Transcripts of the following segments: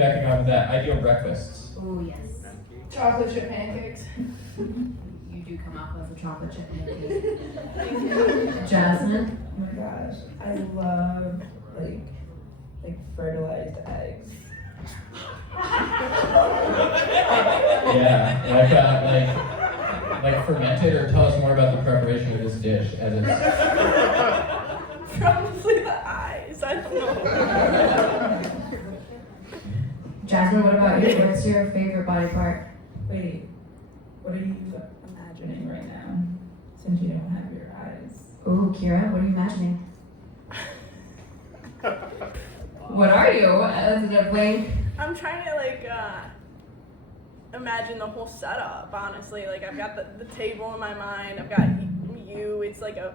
piggybacking off of that, ideal breakfasts. Oh, yes. Chocolate chip pancakes. You do come up with a chocolate chip pancake. Jasmine? Oh my gosh, I love like fertilized eggs. Yeah, like fermented, or tell us more about the preparation of this dish as it's. Probably the eyes. I don't know. Jasmine, what about you? What's your favorite body part? Wait, what are you imagining right now? Since you don't have your eyes. Ooh, Kira, what are you imagining? What are you? Is it a blank? I'm trying to imagine the whole setup, honestly. Like I've got the table in my mind, I've got you, it's like a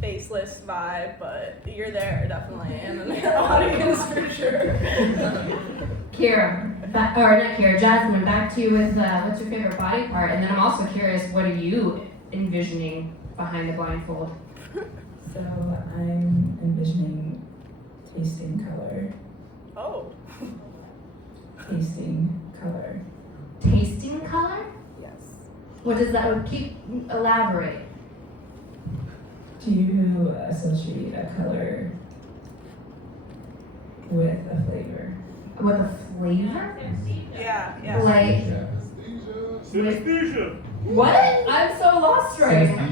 faceless vibe, but you're there definitely, and then the audience for sure. Kira, or not Kira, Jasmine, back to you with what's your favorite body part? And then I'm also curious, what are you envisioning behind the blindfold? So I'm envisioning tasting color. Oh. Tasting color. Tasting color? Yes. What does that, elaborate. Do you associate a color with a flavor? With a flavor? Yeah. Like, Synesthesia. what? I'm so lost right now.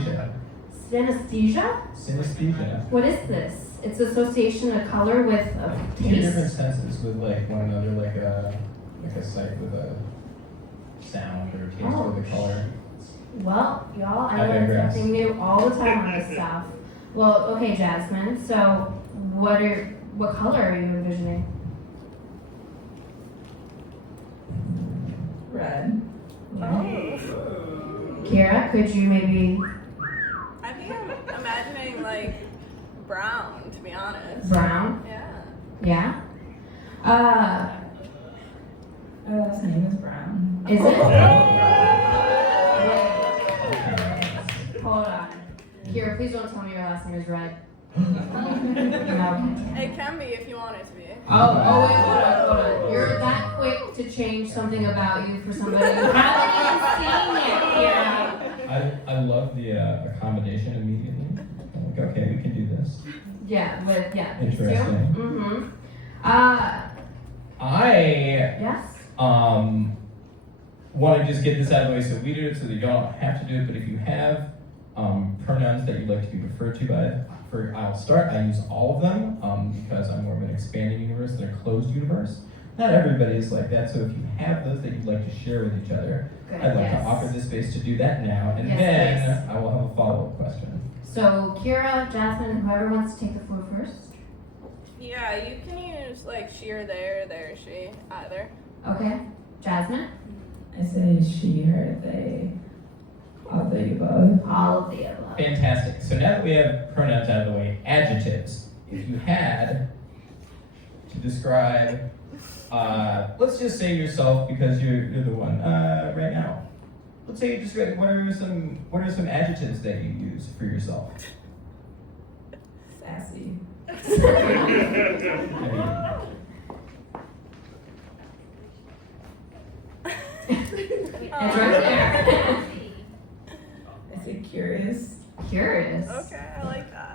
Synesthesia. Synesthesia? Synesthesia. What is this? It's association of color with a Two different taste. senses with like one another, like a sight with a sound, or a taste Oh. with a color. Well, y'all, I I learn digress. something new all the time on this stuff. Well, okay, Jasmine. So, what color are you envisioning? Red. Kira, could you maybe I think I'm imagining like brown, to be honest. brown? Yeah. Yeah. My last name is Brown. Is it? Okay. Hold on. Kira, please don't tell me your last name is Red. No. It can be if you want it to be. Oh, wait, hold on. You're that quick to change something about you for somebody who hasn't even seen it, Kira. I love the accommodation immediately. I'm like, okay, we can do this. Yeah, Interesting. Mm-hmm. I Yes. want to just get this out of the way so we do it, so that you don't have to do it. But if you have pronouns that you'd like to be referred to by, I'll start. I use all of them because I'm more of an expanding universe than a closed universe. Not everybody is like that, so if you have those that you'd like to share with each other, Good. I'd like Yes. to offer this space to do that now, and Yes, then please. I will have a follow-up question. So, Kira, Jasmine, whoever wants to take the floor first. Yeah, you can use like she or there, she, either. Okay. Jasmine? I say she, her, they, all the above. All of the above. Fantastic. So now that we have pronouns out of the way, adjectives. If you had to describe, let's just say yourself, because you're the one right now. Let's say you describe what are some adjectives that you use for yourself. Sassy. It's right there. I say curious. Curious. Okay, I like that.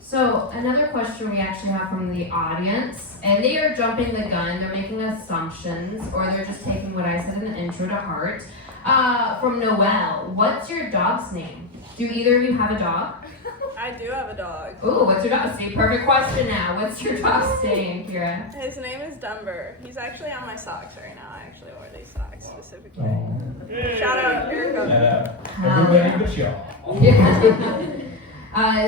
So another question we actually have from the audience, and they are jumping the gun, they're making assumptions, or they're just taking what I said in the intro to heart. From Noelle, what's your dog's name? Do either of you have a dog? I do have a dog. Ooh, what's your dog? See, perfect question now. What's your dog's name, Kira? His name is Denver. He's actually on my socks right now. I actually wore these socks specifically. Oh. Shout out, Erica. Shout out. Everybody but y'all. Yeah.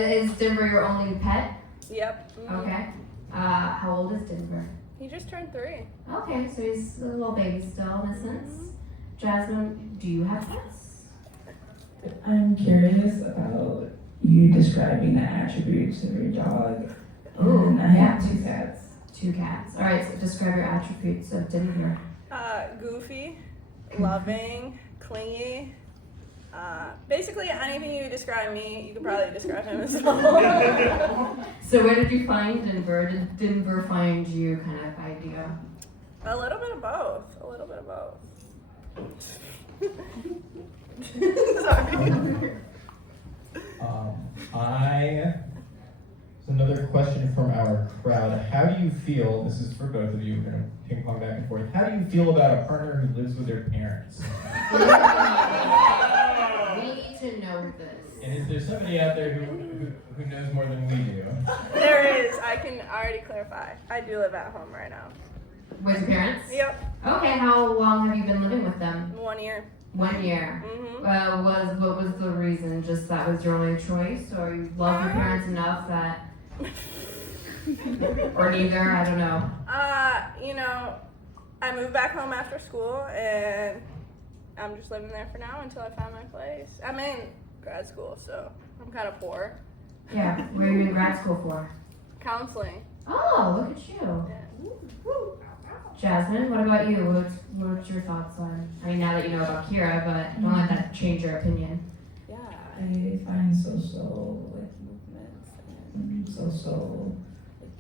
Is Denver your only pet? Yep. Okay. How old is Denver? He just turned 3. Okay, so he's a little baby still in a sense. Jasmine, do you have pets? I'm curious about you describing the attributes of your dog. Ooh, And I have 2 cats. 2 cats. All right, so describe your attributes of Denver. Goofy, loving, clingy, Basically, anything you describe me, you could probably describe him as well. So where did you find Denver? Did Denver find you, kind of idea? A little bit of both. A little bit of both. Sorry. Another question from our crowd. How do you feel, this is for both of you, we're going to ping pong back and forth. How do you feel about a partner who lives with their parents? We need to know this. And is there somebody out there who knows more than we do? There is. I can already clarify. I do live at home right now. With your parents? Yep. Okay, how long have you been living with them? 1 year. 1 year. Mm-hmm. What was the reason? Just that was your only choice, or you love your parents enough that, or neither? I don't know. You know, I moved back home after school, and I'm just living there for now until I find my place. I'm in grad school, so I'm kind of poor. Yeah. What are you in grad school for? Counseling. Oh, look at you. Jasmine, what about you? What's your thoughts on? I mean, now that you know about Kira, but don't let that change your opinion. Yeah. I find social like movements and social like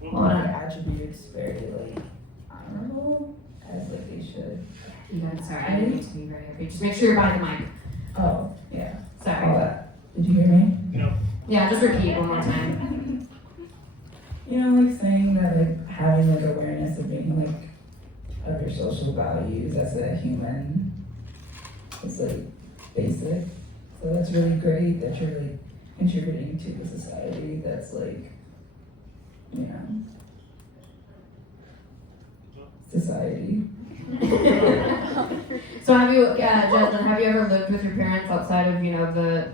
humane attributes very like honorable as like they should. You got it. Sorry, I didn't mean to be very happy. Just make sure you're by the mic. Oh yeah. Sorry. All that. Did you hear me? No. Yeah, just repeat one more time. You know, like saying that like having like awareness of being like of your social values as a human is like basic. So that's really great that you're like contributing to the society that's like, you know, society. So have you, Jasmine, have you ever lived with your parents outside of, you know, the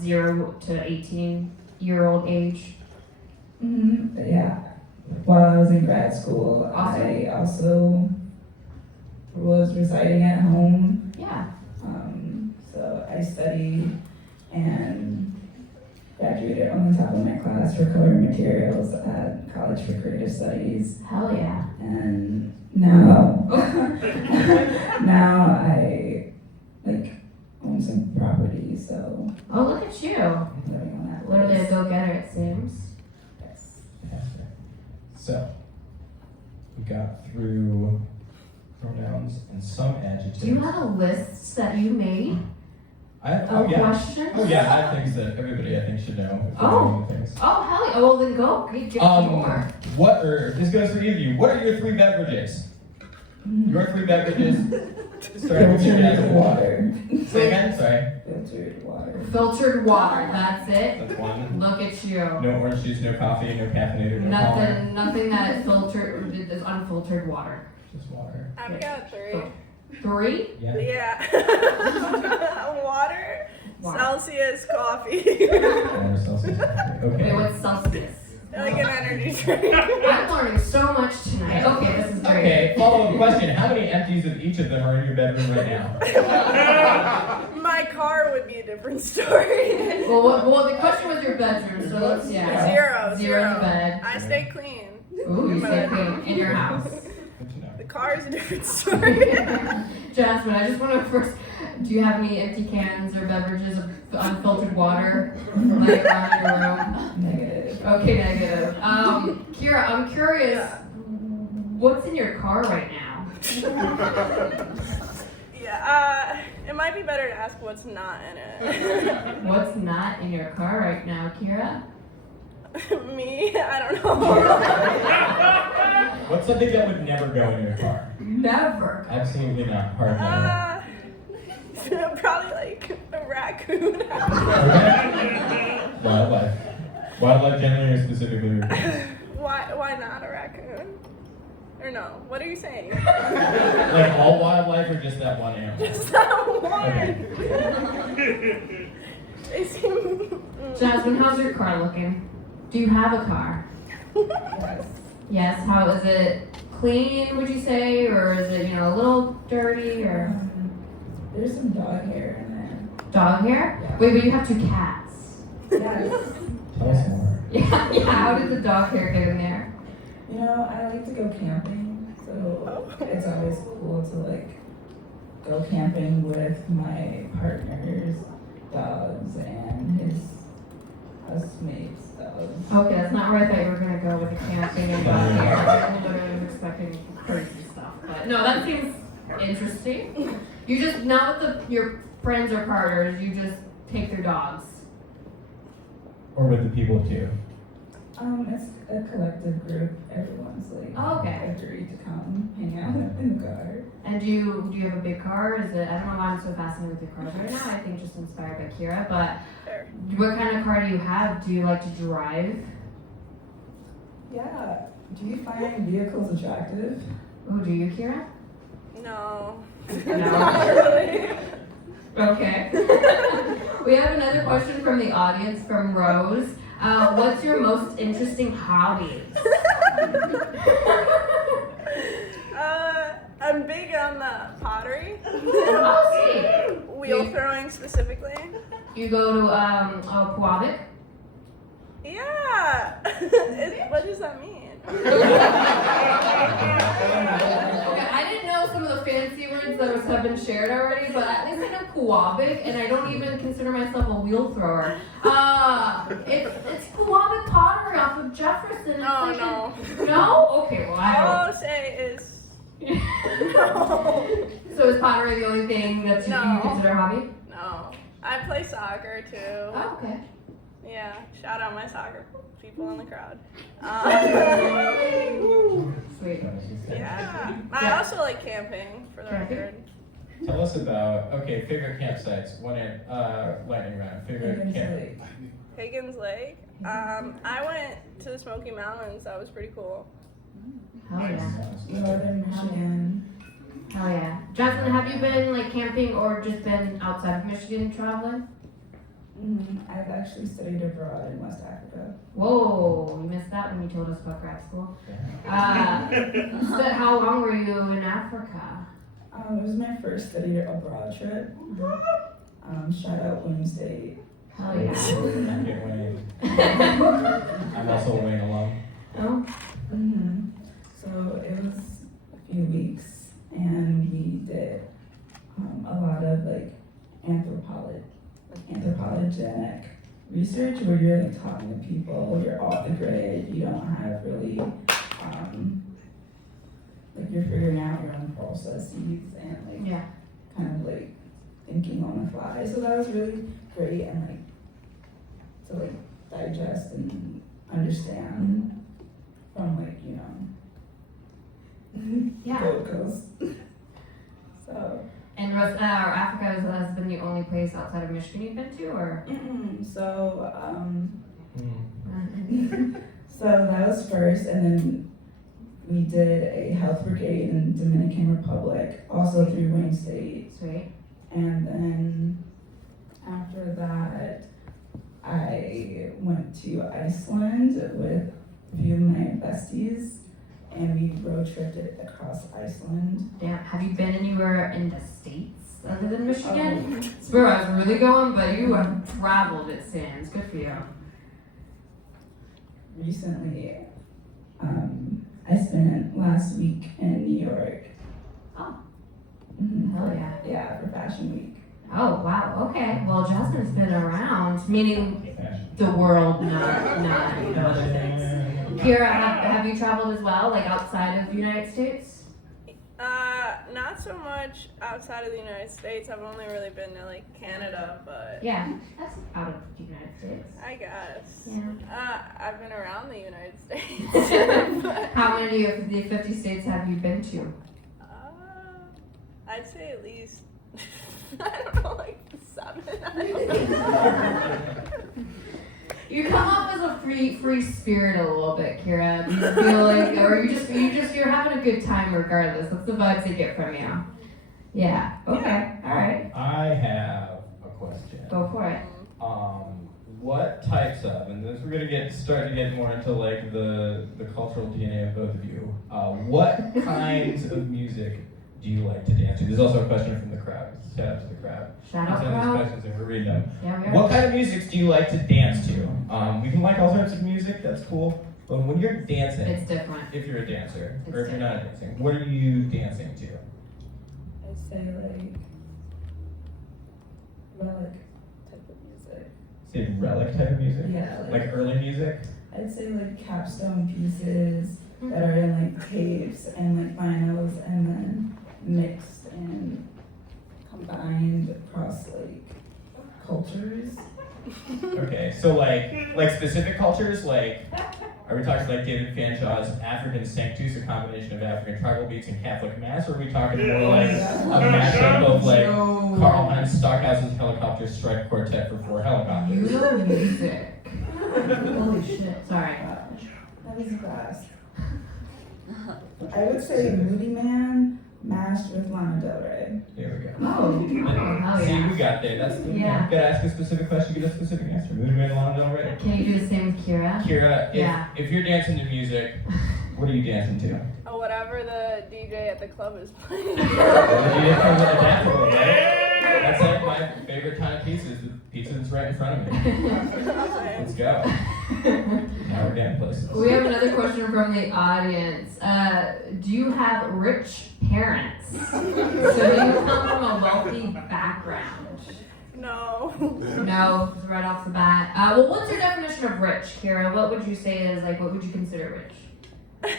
0 to 18-year-old age? Mm-hmm. Yeah. While I was in grad school, Awesome. I also was residing at home. Yeah. So I studied and graduated on the top of my class for color materials at College for Creative Studies. Hell yeah. And now, now I like own some property, so Oh, look at you. I'm living on that. Literally a list. go-getter, it seems. Yes. Fantastic. So, we got through pronouns and some adjectives. Do you have a list that you made Oh of yeah. questions? Oh yeah, I have things that everybody I think should know. If they're Oh. doing things. Oh, hell yeah. Well, then go. Give me more. This goes for either of you. What are your 3 beverages? Mm-hmm. Your 3 beverages. Starting with you, Filtered Jasmine. water. Say again, sorry. Filtered water. Filtered water, that's it. That's one. Look at you. No orange juice, no coffee, no caffeinated, no water. Nothing that is filtered, is unfiltered water. Just water. I've got 3. 3? Yeah. Yeah. Water, Water. Celsius, coffee. Water, Celsius. Wait, Okay. what's Celsius? Like an energy drink. I'm learning so much tonight. Okay, this is great. Okay, follow-up question. How many empties of each of them are in your bedroom right now? My car would be a different story. Well, the question was your bedroom, so let's, yeah. Zero. In the bed. I stay clean. Ooh, you stay clean in your house. Good to know. The car is a different story. Jasmine, I just want to first, do you have any empty cans or beverages of unfiltered water laying around in your room? Negative. Okay, negative. Kira, I'm curious, what's in your car right now? Yeah, it might be better to ask what's not in it. What's not in your car right now, Kira? Me? I don't know. What's something that would never go in your car? Never. Absolutely not. Hard no. Probably like a raccoon. Wildlife. Wildlife generally or specifically raccoons? Why not a raccoon? Or no? What are you saying? Like all wildlife or just that one animal? Just that one. Okay. They seem. Jasmine, how's your car looking? Do you have a car? Yes. Yes. How is it? Clean, would you say, or is it, a little dirty, or There's some dog hair in there. dog hair? Yeah. Wait, but you have 2 cats. Yes. Tell us more. Yeah. How did the dog hair get in there? You know, I like to go camping, so it's always cool to like go camping with my partner's dogs and his housemates' dogs. Okay, that's not where I thought you were gonna go with the camping and dog care. I literally was expecting crazy stuff, but no, that seems interesting. You just, now that your friends are partners, you just take their dogs. Or with the people too? It's a collective group. Everyone's like Oh, okay. agreed to come hang out in the car. And do you have a big car? Is it, I don't know why I'm so fascinated with your cars right now. I think just inspired by Kira, but Fair. what kind of car do you have? Do you like to drive? Yeah. Do you find vehicles attractive? Oh, do you, Kira? No. No. Not really. Okay. We have another question from the audience from Rose. What's your most interesting hobby? I'm big on the pottery. Oh, sweet. Wheel throwing specifically. You go to Puavic? Yeah. What does that mean? Okay, I didn't know some of the fancy words that have been shared already, but at least I know Puavic, and I don't even consider myself a wheel thrower. It's Puavic pottery off of Jefferson. No, It's no. No? Okay, well, All I I'll say is don't. no. So is pottery the only thing that you No. consider a hobby? No. I play soccer too. Oh, okay. Yeah. Shout out my soccer people in the crowd. Sweet. Yeah. I also like camping, for the Camping? record. Tell us about, favorite campsites. One in, lightning round. Favorite Higgins camp. Lake. Higgins Lake. I went to the Smoky Mountains. That was pretty cool. Hell yeah. Northern Michigan. Hell yeah. Jasmine, have you been like camping or just been outside of Michigan traveling? I've actually studied abroad in West Africa. Whoa, you missed that when you told us about grad school. So how long were you in Africa? It was my first study abroad trip. Shout out Wayne State. Hell yeah. I'm getting Wayne. I'm also a Wayne alum. Oh, So it was a few weeks, and we did a lot of like anthropogenic research where you're like talking to people, you're off the grid, you don't have really like you're figuring out your own processes and like yeah. kind of like thinking on the fly. So that was really great and like to like digest and understand from like, you know, Yeah. Gold Coast. So And Africa has been the only place outside of Michigan you've been to, or? so Mm. so that was first, and then we did a health brigade in Dominican Republic, also through Wayne State. Sweet. And then after that, I went to Iceland with a few of my besties, and we road tripped it across Iceland. Damn, have you been anywhere in the States other than Michigan? That's where I was really going, but you have traveled, it seems. Good for you. Recently, I spent last week in New York. Oh. Hell yeah. Yeah, for Fashion Week. Oh, wow, okay. Well, Jasmine's been around, meaning the world, not other things. Kira, have you traveled as well, like outside of the United States? Not so much outside of the United States. I've only really been to like Canada, but Yeah, that's out of the United States. I guess. Yeah. I've been around the United States. How many of the 50 states have you been to? I'd say at least, I don't know, like 7. I don't know. You come off as a free spirit a little bit, Kira. Do you feel like, or you're having a good time regardless. That's the vibes you get from you. Yeah. Okay. All right. I have a question. Go for it. What types of, and this we're gonna start to get more into like the cultural DNA of both of you. What kinds of music do you like to dance to? There's also a question from the crowd. Shout out to the crowd. Shout out Send these crowd. questions and we're reading them. Yeah, we are. What kind of music do you like to dance to? We can like all types of music, that's cool. But when you're dancing, It's different. if you're a dancer, It's or if you're not dancing, what are you dancing to? I'd say like relic type of music. Say relic type of music? Yeah, Like early music? I'd say like capstone pieces that are in like tapes and like vinyls and then mixed and combined across like cultures. Okay, so like specific cultures, like, are we talking like David Fanshaw's African Sanctus, a combination of African tribal beats and Catholic Mass, or are we talking more like a mashup of like Carl Heinz Stockhouse's Helicopter Strike Quartet for 4 helicopters? You know music. Holy shit. Sorry. That was fast. I would say Moody Man mashed with Lana Del Rey. There we go. Oh, hell See, yeah. we got there. That's good. Yeah. Gotta ask a specific question, get a specific answer. Moody Man, Lana Del Rey. Can you do the same with Kira? Kira, Yeah. if you're dancing to music, what are you dancing to? Oh, whatever the DJ at the club is playing. Adaptable, right? That's like my favorite kind of pizza is the pizza that's right in front of me. Let's go. Now we're getting places. We have another question from the audience. Do you have rich parents? So do you come from a wealthy background? No. No, right off the bat. Well, what's your definition of rich, Kira? What would you say is like, what would you consider rich?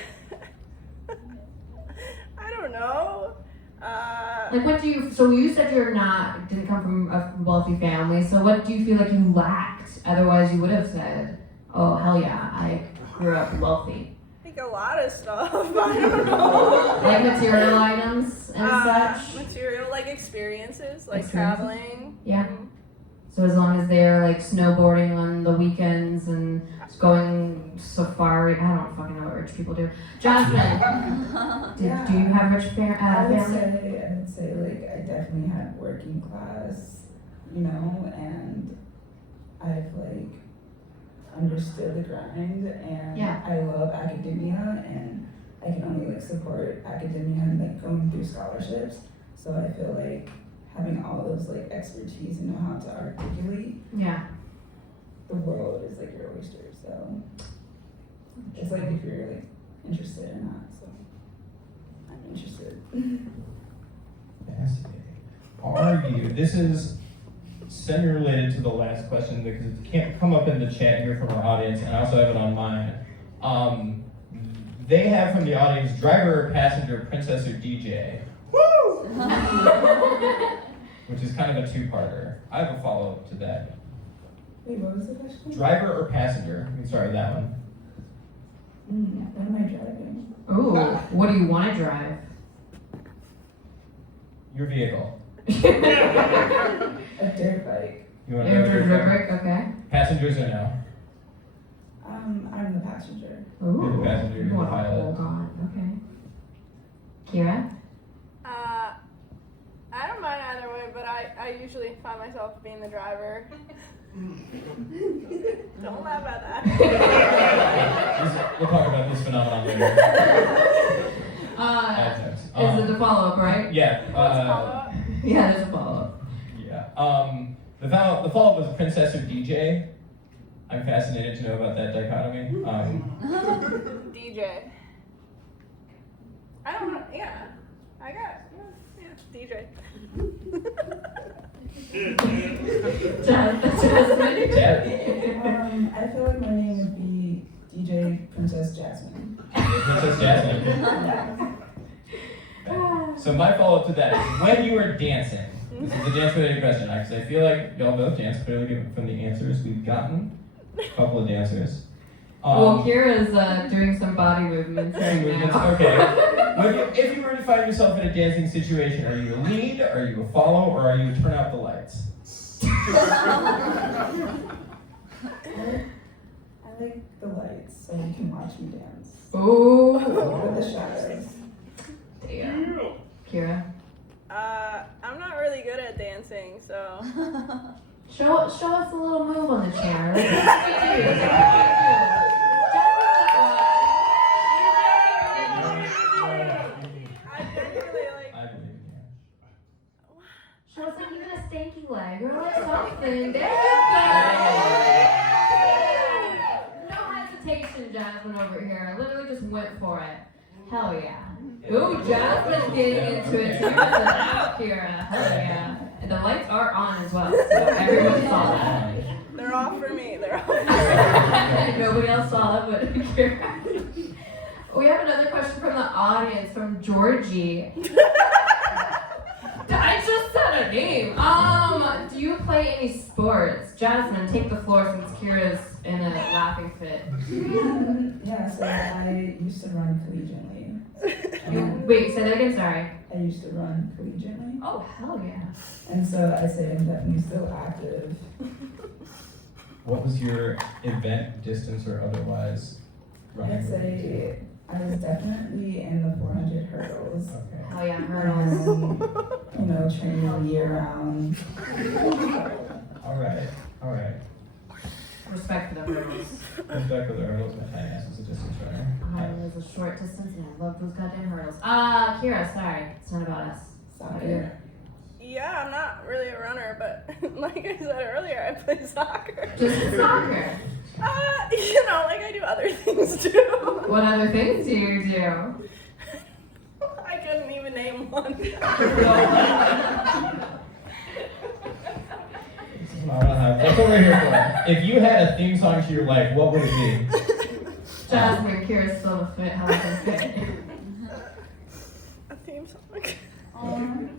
I don't know. Like, what do you, so you said didn't come from a wealthy family, so what do you feel like you lacked? Otherwise you would have said, oh, hell yeah, I grew up wealthy. I think a lot of stuff. I don't know. Like material items and such? Material, like experiences, like Experiences? traveling. Yeah. So as long as they're like snowboarding on the weekends and going safari, I don't fucking know what rich people do. Jasmine, do you have rich I would family? say like I definitely had working class, you know, and I've like understood the grind and Yeah. I love academia and I can only like support academia and like going through scholarships. So I feel like having all those like expertise and know how to articulate Yeah. the world is like your oyster. So it's like if you're like interested or not. So I'm interested. Fascinating. Are you, this is semi-related to the last question because it can't come up in the chat here from our audience, and I also have it on mine. They have from the audience driver or passenger, princess or DJ. Woo! Which is kind of a two-parter. I have a follow-up to that. Wait, what was the question? Driver or passenger? We can start with that one. What am I driving? Ooh, what do you want to drive? Your vehicle. A dirt bike. You want to go with your vehicle? Okay. Passengers or no? I'm the passenger. Ooh. You're the passenger, you're the Wow, pilot. hold on. Okay. Kira? I don't mind either way, but I usually find myself being the driver. Don't laugh at that. We'll talk about this phenomenon later. Is it the follow-up, right? Yeah. What's the follow-up? Yeah, there's a follow-up. Yeah. The follow-up was princess or DJ. I'm fascinated to know about that dichotomy. DJ. I don't know. Yeah. I got. Yeah. DJ. Jasmine. I feel like my name would be DJ Princess Jasmine. Princess Jasmine. Yeah. So my follow-up to that is when you were dancing. This is the dance-related question, because I feel like y'all both dance clearly from the answers we've gotten. A couple of dancers. Well, Kira's doing some body movements right now. Okay. If you were to find yourself in a dancing situation, are you a lead, are you a follow, or are you a turn out the lights? I like the lights, so you can watch me dance. Ooh. With the shadows. Damn. Kira? I'm not really good at dancing, so. Show us a little move on the chair. I genuinely like. I believe in you. Show us like even a stanky leg or like something. There you go. No hesitation, Jasmine over here. I literally just went for it. Hell yeah. Ooh, Jasmine's getting into it too. That's out, Kira. Hell yeah. And the lights are on as well, so everyone saw that. They're off for me. They're off for me. Nobody else saw that but Kira. We have another question from the audience, from Georgie. I just said a name. Do you play any sports? Jasmine, take the floor since Kira's in a laughing fit. Yeah, so I used to run collegiately. Wait, say that again, sorry. I used to run collegiately. Oh, hell yeah. And so I say I'm definitely still active. What was your event, distance, or otherwise running? I'd say I was definitely in the 400 hurdles. Okay. Hell yeah, hurdles. Training year round. All right. Respect for the hurdles. Respect for the hurdles. My tiny ass is a distance runner. I was a short distance and I love those goddamn hurdles. Kira, sorry. It's not about us. Soccer. Yeah, I'm not really a runner, but like I said earlier, I play soccer. Just soccer. I do other things too. What other things do you do? I couldn't even name one. That's what we're here for. If you had a theme song to your life, what would it be? Jasmine, Kira's still a fit. How is it fit? A theme song.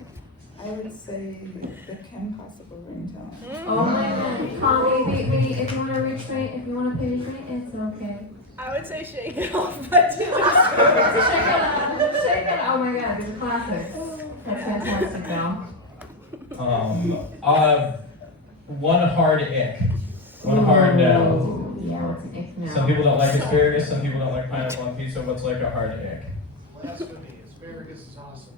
I would say the Kim Possible ringtone. Oh my god. Call me, beat me. If you want to reach me, if you want to page me, it's okay. I would say Shake It Off by Taylor Swift. Shake it up. Shake it. Oh my god, these are classics. That's fantastic, though. One hard ick. One hard no. Yeah, what's an ick now? Some people don't like asparagus, some people don't like pineapple on pizza. What's like a hard ick? Blasphemy. Asparagus is awesome.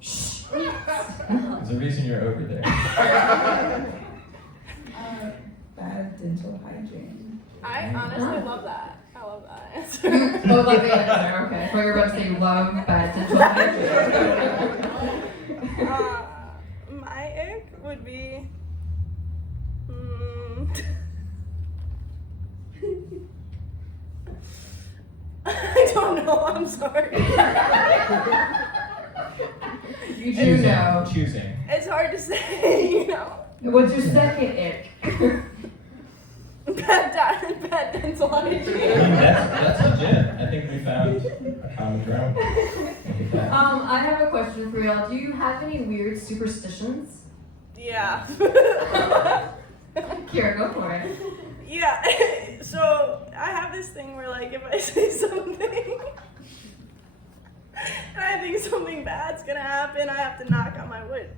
There's a reason you're over there. Bad dental hygiene. I honestly love that. I love that answer. Oh, love the answer. Okay. I thought you were about to say you love bad dental hygiene. My ick would be. I don't know. I'm sorry. You do know. Choosing. It's hard to say, What's your second ick? Bad dental hygiene. That's legit. I think we found a common ground. I have a question for y'all. Do you have any weird superstitions? Yeah. Kira, go for it. Yeah. So I have this thing where, like, if I say something and I think something bad's gonna happen, I have to knock on my head.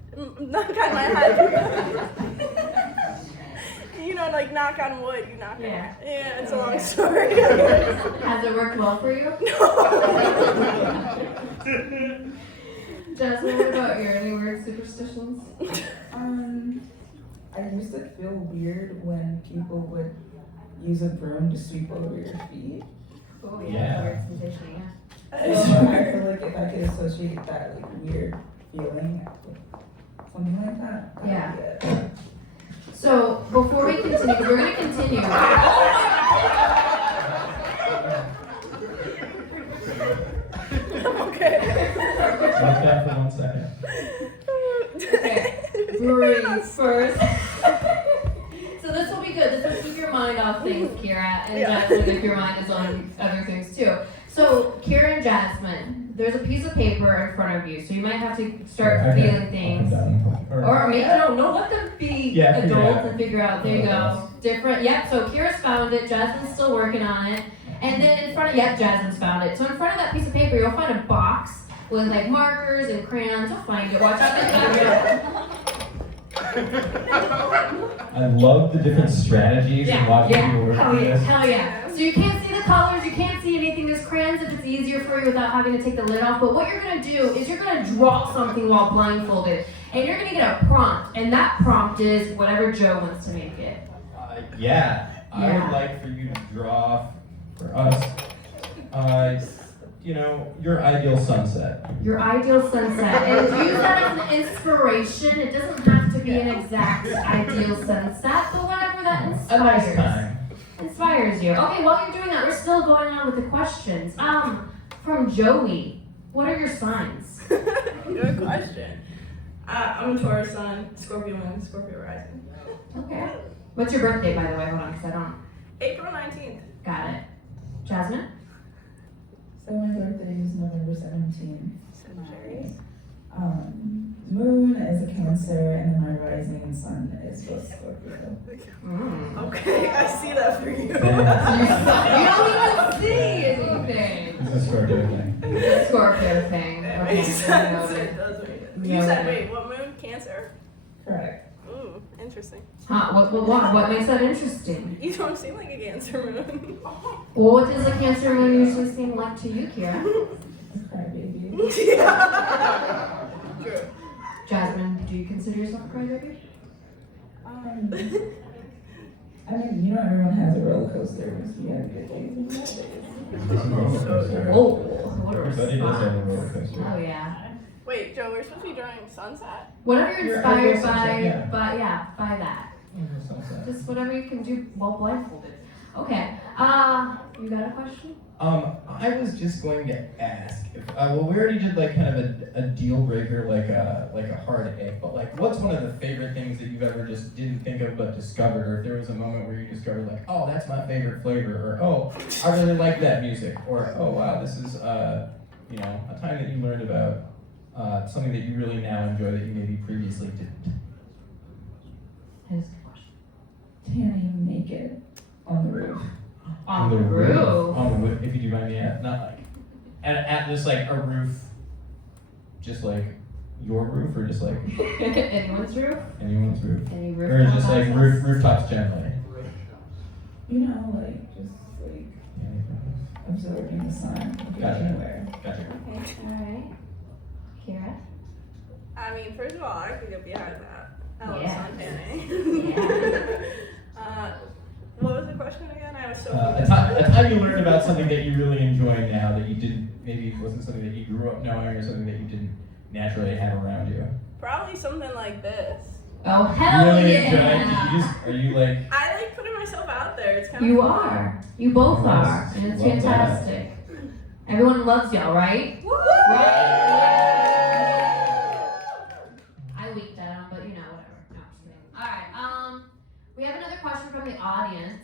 Like knock on wood, you knock on wood. Yeah, it's a long story. Has it worked well for you? No. Jasmine, what about you? Any weird superstitions? I used to feel weird when people would use a broom to sweep over your feet. Oh Yeah. weird sensation, So I feel like if I could associate that weird feeling with something like that, that Yeah. would be it. So before we continue, we're gonna continue. Okay. Like that for 1 second. Okay, breathe first. So this will be good. This will keep your mind off things, Kira, and Jasmine, if your mind is on other things too. So Kira and Jasmine, there's a piece of paper in front of you, so you might have to start feeling things. Or maybe no, let them be adults and figure out. There you go. Different. Yep. So Kira's found it. Jasmine's still working on it. And then in front of Jasmine's found it. So in front of that piece of paper, you'll find a box with like markers and crayons. You'll find it. Watch out. I love the different strategies and watching people work Hell through yeah. this. Hell yeah. So you can't see the colors. You can't see anything. There's crayons if it's easier for you without having to take the lid off. But what you're gonna do is you're gonna draw something while blindfolded. And you're gonna get a prompt, and that prompt is whatever Joe wants to make it. I would like for you to draw for us, your ideal sunset. Your ideal sunset. And use that as an inspiration. It doesn't have to be an exact ideal sunset, but whatever that A nice inspires. time. Inspires you. Okay, while you're doing that, we're still going on with the questions. From Joey. What are your signs? Good question. I'm a Taurus sun, Scorpio moon, Scorpio rising. Okay. What's your birthday, by the way? Hold on, because I don't. April 19th. Got it. Jasmine? So my birthday is November 17th. Sagittarius. Moon is a Cancer, and then my rising sun is both Scorpio. Okay, I see that for you. You don't even see anything. It's a Scorpio thing. It's a Scorpio thing. It Okay, makes sense. noted. It does make sense. Noted. You said, wait, what moon? Cancer? Correct. Ooh, interesting. Huh, what makes that interesting? You don't seem like a Cancer moon. Well, what does a Cancer moon usually seem like to you, Kira? A crybaby. Yeah. True. Jasmine, do you consider yourself a crybaby? I mean, you know, everyone has a roller coaster. So you gotta be okay with that. It's a roller coaster. Oh, what a Everybody does have a response. roller coaster. Oh, yeah. Wait, Joe, we're supposed to be drawing sunset? Whatever you're Your inspired ideal sunset, by, yeah. by that. Sunset. Just whatever you can do while blindfolded. Okay. You got a question? I was just going to ask if, well, we already did like kind of a deal breaker, like a hard egg, but like, what's one of the favorite things that you've ever just didn't think of but discovered, or if there was a moment where you discovered like, oh, that's my favorite flavor, or oh, I really like that music, or oh wow, this is you know, a time that you learned about something that you really now enjoy that you maybe previously didn't. That is a good question. Tanning naked on the roof. On the roof. On the roof, if you do mind me asking, not like at just like a roof, just like your roof, or just like Anyone's roof? anyone's roof, Any or roof? just like rooftops generally. You know, like, just like absorbing the sun. If you're Gotcha. anywhere. Gotcha. Alright. Kira? I mean, first of all, I could get behind that. I love Yeah. sun tanning. Yeah. What was the question again? I was so A time you learned about something that you really enjoy now that you didn't, maybe it wasn't something that you grew up knowing, or something that you didn't naturally have around you. Probably something like this. Oh, hell Really yeah! enjoy it? Are you like? I like putting myself out there. It's kind of You fun. are. You both Nice. are. And it's Love that. fantastic. Everyone loves y'all, right? Woo! I leaked that on, but you know, whatever. No, I'm just kidding. Alright, we have another question from the audience.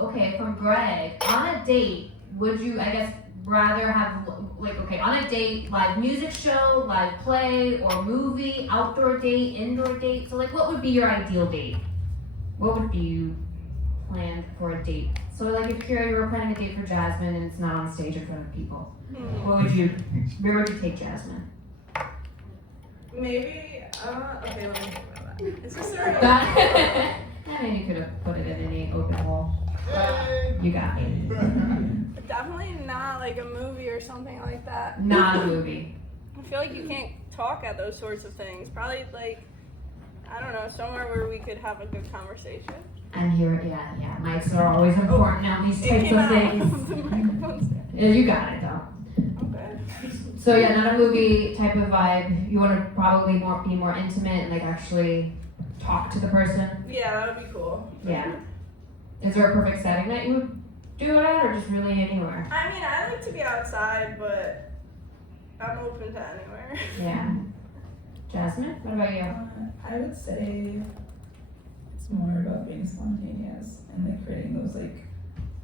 Okay, from Greg. On a date, would you, I guess, rather have, like, okay, on a date, live music show, live play, or movie, outdoor date, indoor date? So, like, what would be your ideal date? What would be you planned for a date? So, like, if Kira, you were planning a date for Jasmine and it's not on stage in front of people, what would you, where would you take Jasmine? Maybe, okay, let me think about that. Is this the right That, I mean, you could have put it in any open hole. You got me. Definitely not like a movie or something like that. Not a movie. I feel like you can't talk at those sorts of things. Probably like, I don't know, somewhere where we could have a good conversation. And here, yeah, mics are always important now, these It types came of out. things. The microphone's there. Yeah, you got it though. Okay. So yeah, not a movie type of vibe. You want to probably be more intimate and like actually talk to the person. Yeah, that would be cool. Yeah. Is there a perfect setting that you would do it at, or just really anywhere? I mean, I like to be outside, but I'm open to anywhere. Yeah. Jasmine, what about you? I would say it's more about being spontaneous and like creating those like,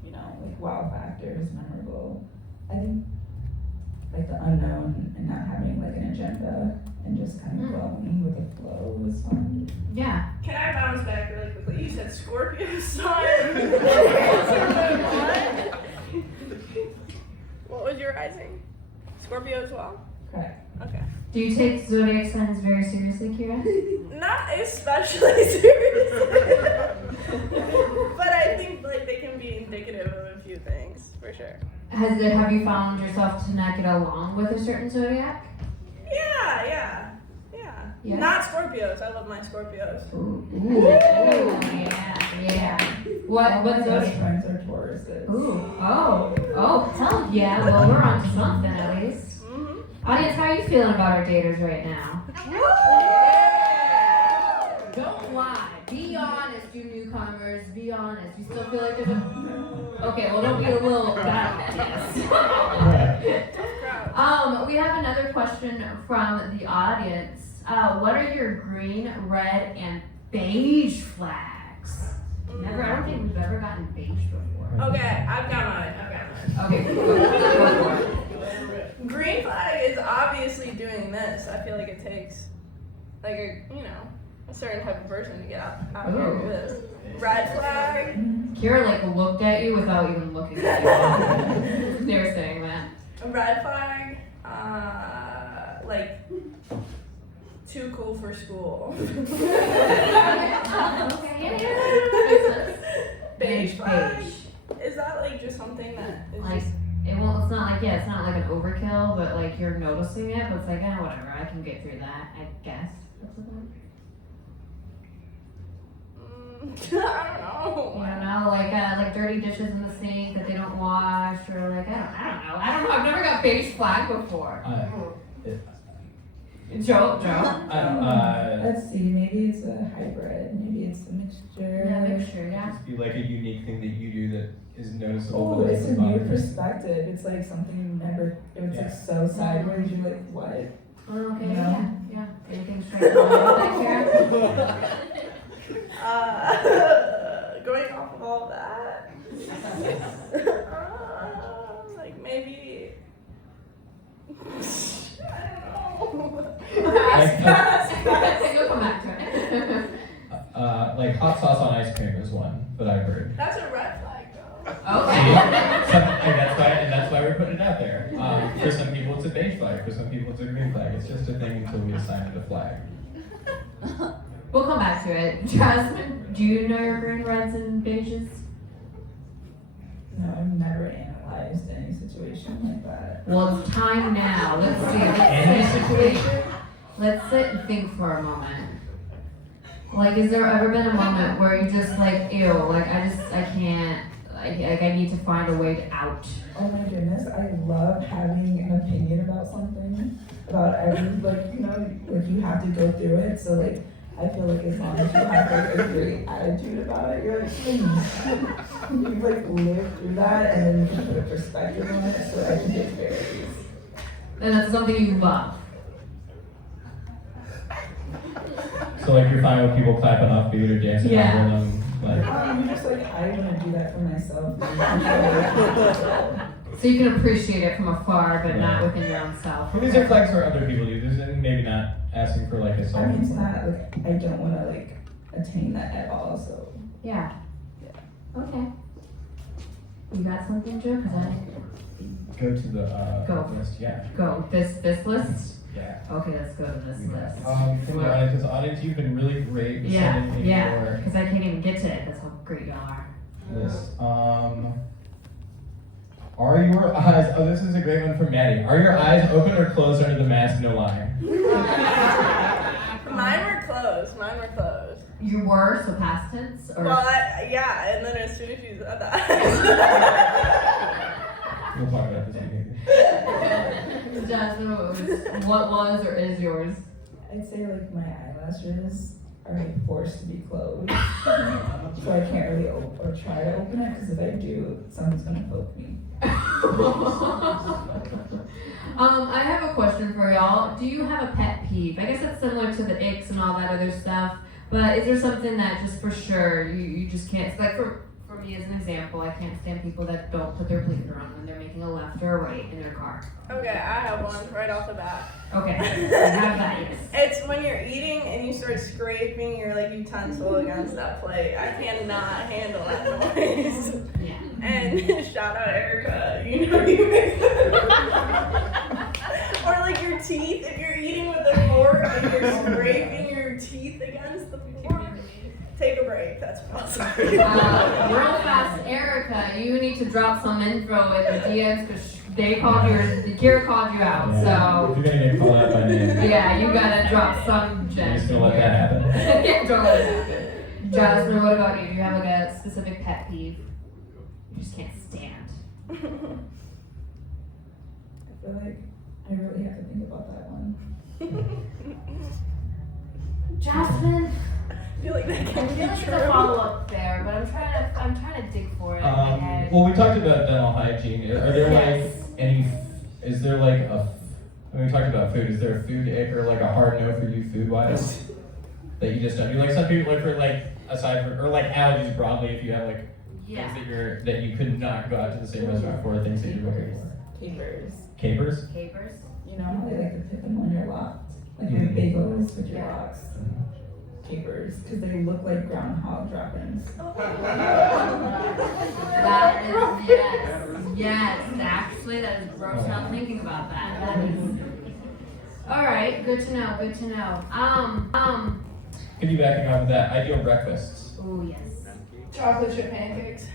you know, like wow factors, memorable. I think like the unknown and not having like an agenda and just kind of flowing with the flow was fun. Yeah. Can I bounce back really quickly? You said Scorpio sun. What was your rising? Scorpio as well? Correct. Okay. Do you take zodiac signs very seriously, Kira? Not especially seriously. But I think like they can be indicative of a few things, for sure. Have you found yourself to not get along with a certain zodiac? Yeah. Yeah. Not Scorpios. I love my Scorpios. Ooh, yeah. What All my best zodiac? friends are Tauruses. Oh, hell yeah. Well, we're on to something at least. Mm-hmm. Audience, how are you feeling about our daters right now? Don't lie. Be honest, you newcomers. Be honest. You still feel like there's a... Okay, well, don't be a little bad. Yes. question from the audience. What are your green, red, and beige flags? Never. I don't think we've ever gotten beige before. Okay, I've got mine. Okay, go for it. Green flag is obviously doing this. I feel like it takes, like a certain type of person to get out here and do this. Red flag. Kira like looked at you without even looking at you. They were saying that. A red flag. Like too cool for school. Okay, yeah. Beige flag. Beige. Is that like just something that is Like just it's not it's not like an overkill, but like you're noticing it, but it's like whatever, I can get through that, I guess. That's what I don't know. You know, like dirty dishes in the sink that they don't wash, or like I don't know. I've never got beige flag before. Joe. Let's see, maybe it's a hybrid, maybe it's a mixture. Yeah, mixture, yeah. Just be like a unique thing that you do that is noticeable. Oh, that it's a doesn't new bother you. perspective. It's like something you never, it's like so sideways, you're like, what? Okay, Yeah. yeah. Anything straight on back here? Going off of all that, like maybe. I don't know. You'll come back to it. Like hot sauce on ice cream is one that I've heard. That's a red flag, though. Okay. And that's why we're putting it out there. For some people, it's a beige flag. For some people, it's a green flag. It's just a thing until we assign it a flag. We'll come back to it. Jasmine, do you know your green, reds, and beiges? No, I've never analyzed any situation like that. Well, it's time now. Let's see. Any situation? Let's sit and think for a moment. Like, has there ever been a moment where you just like, ew, like I can't, like I need to find a way out? Oh my goodness, I love having an opinion about something, about every, like, like you have to go through it, so like, I feel like as long as you have like a great attitude about it, you're like, you like live through that, and then you can put a perspective on it, so I think it's very And that's something you love. So like you're fine with people clapping off beat or dancing Yeah. on them, like. I'm just like, I want to do that for myself. So you can appreciate it from afar, but not within your own self. Well, these are flags for other people to use, and maybe not asking for like a I self. mean, it's not like, I don't want to like attain that at all, so. Yeah. Okay. You got something, Joe? Cause Go to the Go. list, yeah. go this list. Yeah. Okay, let's go to this list. From the audience, audience, you've been really great with sending me Yeah, your because I can't even get to it. That's how great y'all are. list. Are your eyes? Oh, this is a great one from Maddie. Are your eyes open or closed under the mask? No lie. Mine were closed. You were, so past tense, or Well, yeah, and then as soon as you said that. We'll talk about this behavior. Jasmine, what was or is yours? I'd say like my eyelashes are like forced to be closed, so I can't really or try to open it, because if I do, someone's gonna poke me. I have a question for y'all. Do you have a pet peeve? I guess that's similar to the icks and all that other stuff, but is there something that just for sure you just can't, like for me as an example, I can't stand people that don't put their blinker on when they're making a left or a right in their car. Okay, I have one right off the bat. Okay, I have that, yes. It's when you're eating and you start scraping your like utensil against that plate. I cannot handle that noise. Yeah. And shout out Erica, you know you make or like your teeth, if you're eating with a fork and you're scraping your teeth against the fork. Take a break, that's possible. Real fast, Erica, you need to drop some info in the DMs because they called Kira called you out, so. If you're gonna get called out by name. Yeah, you gotta drop some I'm gems. just gonna let that happen. Yeah, don't let it happen. Jasmine, what about you? Do you have like a specific pet peeve you just can't stand? I feel like I really have to think about that one. Jasmine, I feel like that I can feel like be it's a true. follow up there, but I'm trying to dig for it in my head. Well, we talked about dental hygiene. Are there Yes. like any? Is there like a when we talked about food, is there a food ick or like a hard no for you food-wise that you just don't do? Like some people look for like aside from or like allergies broadly, if you have like Yeah. things that you could not go out to the same restaurant for, things that you're looking for. Capers. Capers? Capers. You know how they like to put them on your locked, like your Mhm. bagels with your Yeah. locks. Capers, because they look like groundhog droppings. That is yes. Actually, that is gross. Not thinking about that. That is. All right. Good to know. Good to know. Piggybacking off of that, ideal breakfasts. Oh yes. Chocolate chip pancakes.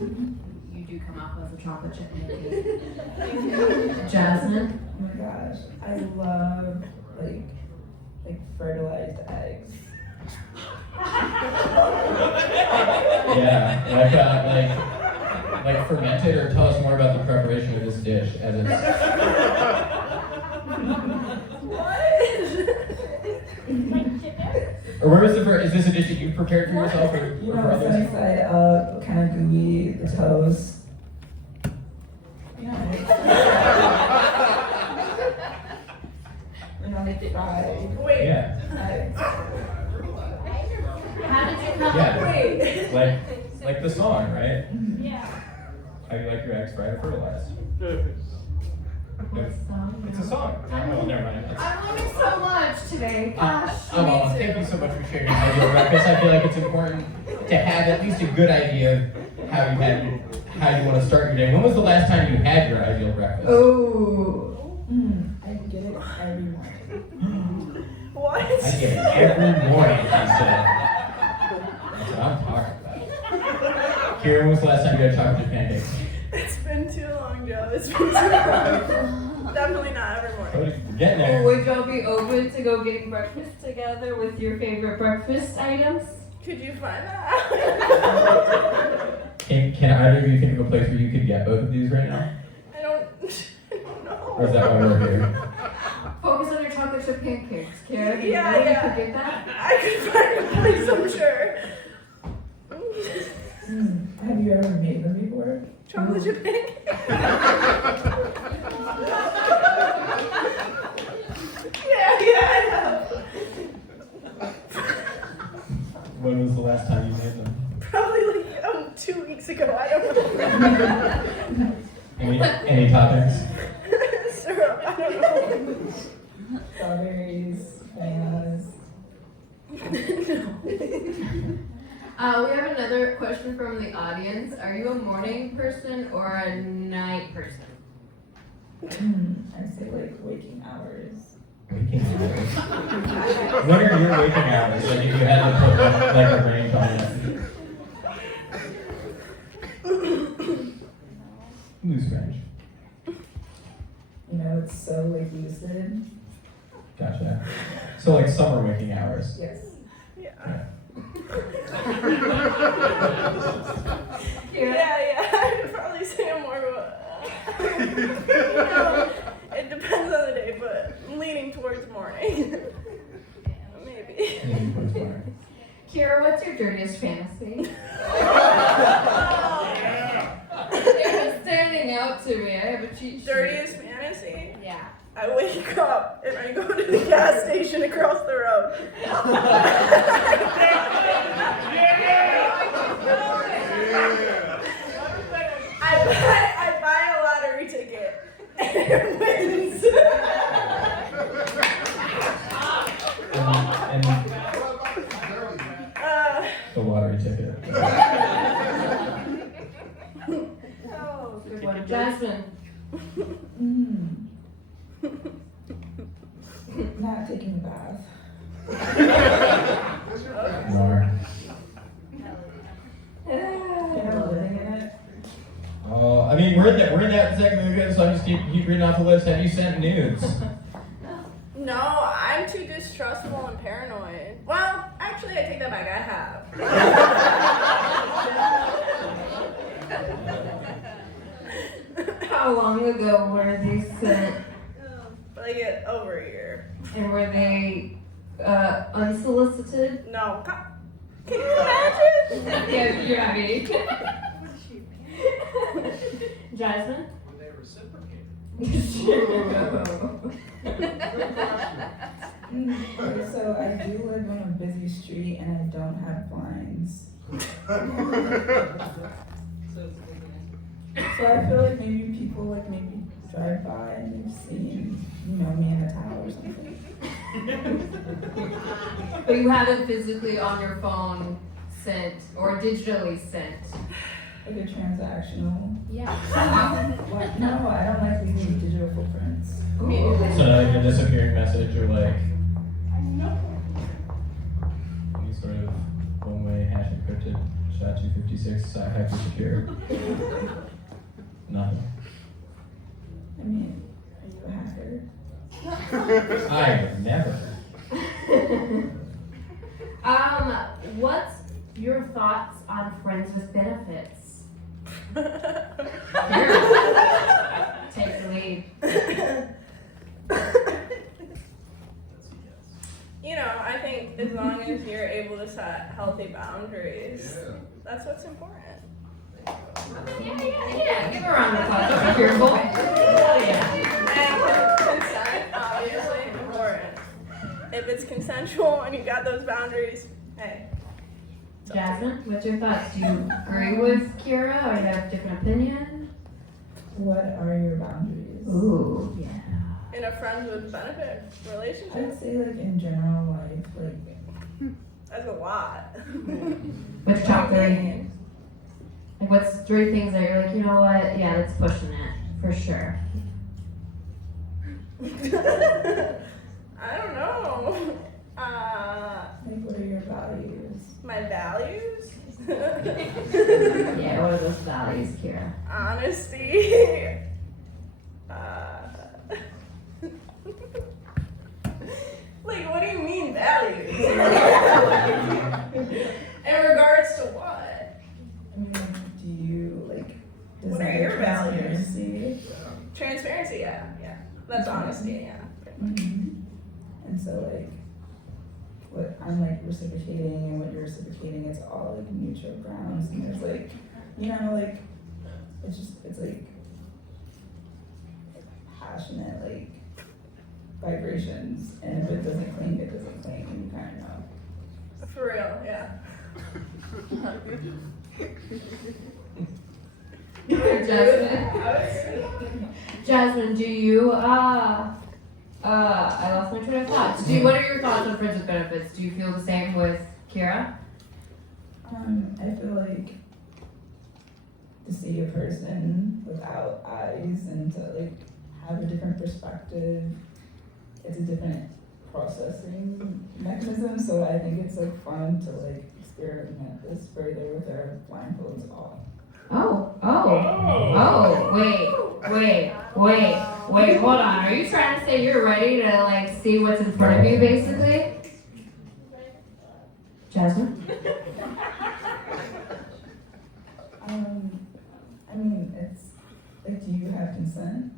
You do come off as a chocolate chip pancake. Jasmine. Oh my gosh, I love like fertilized eggs. Yeah, like fermented, or tell us more about the preparation of this dish as it's. Or where was the is this a dish that you prepared for yourself or You for know, others? sunny side up, kind of gooey, the toast. You know, like fried Wait. Yeah, eggs. How did you come? yeah. Wait. Like the song, right? Yeah. How you like your eggs fried or fertilized? What song? It's a song. Oh, never mind. I'm learning so much today. Gosh. Oh, thank you so much for sharing your ideal breakfast. I feel like it's important to have at least a good idea of how you want to start your day. When was the last time you had your ideal breakfast? Oh, I get it every morning. What? I get it every morning, she said. That's what I'm talking about. Kira, when was the last time you had chocolate chip pancakes? It's been too long, Joe. It's been too long. Definitely not every morning. Cody, we're getting there. Would y'all be open to go getting breakfast together with your favorite breakfast items? Could you find that out? Can either of you think of a place where you could get both of these right now? I don't know. Or is that why we're here? Focus on your chocolate chip pancakes, Kara. Do you Yeah, know yeah. you could get that? I could find a place, I'm sure. Have you ever made them before? Chocolate chip pancake. Yeah, I know. When was the last time you made them? Probably like 2 weeks ago. I don't know. Any toppings? Syrup. I don't know. Strawberries, bananas. We have another question from the audience. Are you a morning person or a night person? I say like waking hours. Waking hours. What are your waking hours? Like if you had to put like a range on it. Loose range. You know, it's so like lucid. Gotcha. So like summer waking hours. Yes. Yeah. Kira? Yeah. I'd probably say I'm more of a. It depends on the day, but I'm leaning towards morning. Maybe. Maybe towards morning. Kira, what's your dirtiest fantasy? It was standing out to me. I have a cheat sheet. Dirtiest fantasy? Yeah. I wake up and I go to the gas station across the road. I buy a lottery ticket and it wins. And the lottery ticket. Oh, good one. Jasmine. Not taking a bath. More. Living in it. Oh, I mean, we're in that segment again, so I just keep reading off the list. Have you sent nudes? No, I'm too distrustful and paranoid. Well, actually, I take that back. I have. How long ago were these sent? Like over a year. And were they unsolicited? No. Can you imagine? Yeah, you're happy. Jasmine? When they reciprocated. So I do live on a busy street and I don't have blinds. So I feel like maybe people like maybe drive by and they've seen, me in a towel or something. But you haven't physically on your phone sent or digitally sent. Like a transactional. Yeah. What? No, I don't like leaving digital footprints. So like a disappearing message or like any sort of one-way hash encrypted SHA-256 hyper-secure. Nothing. I mean, are you a hacker? I would never. What's your thoughts on friends with benefits? Take the lead. I think as long as you're able to set healthy boundaries, that's what's important. Yeah. Give her a round of applause. Don't be fearful. Yeah. And consent, obviously, important. If it's consensual and you got those boundaries, hey. Jasmine, what's your thoughts? Do you agree with Kira or you have a different opinion? What are your boundaries? Ooh, yeah. In a friends with benefit relationship, I'd say like in general life, like that's a lot. What's your top three? Like, what's 3 things that you're like, you know what? Yeah, that's pushing it for sure. I don't know. like what are your values? My values? Yeah, what are those values, Kira? Honesty. Like, what do you mean values? In regards to what? I mean, do you like What are your values? transparency? Transparency, yeah. That's honesty, yeah. Mm-hmm. And so like what I'm like reciprocating and what you're reciprocating, it's all like neutral grounds and there's like like it's like passionate like vibrations, and if it doesn't cling, it doesn't cling, and you kind of know. For real, yeah. Jasmine, do you, I lost my train of thought. What are your thoughts on friends with benefits? Do you feel the same with Kira? I feel like to see a person without eyes and to like have a different perspective, it's a different processing mechanism. So I think it's like fun to like experiment this further with our blindfolds off. Wait, Hold on. Are you trying to say you're ready to like see what's in front of you, basically? Jasmine? I mean, it's like, do you have consent?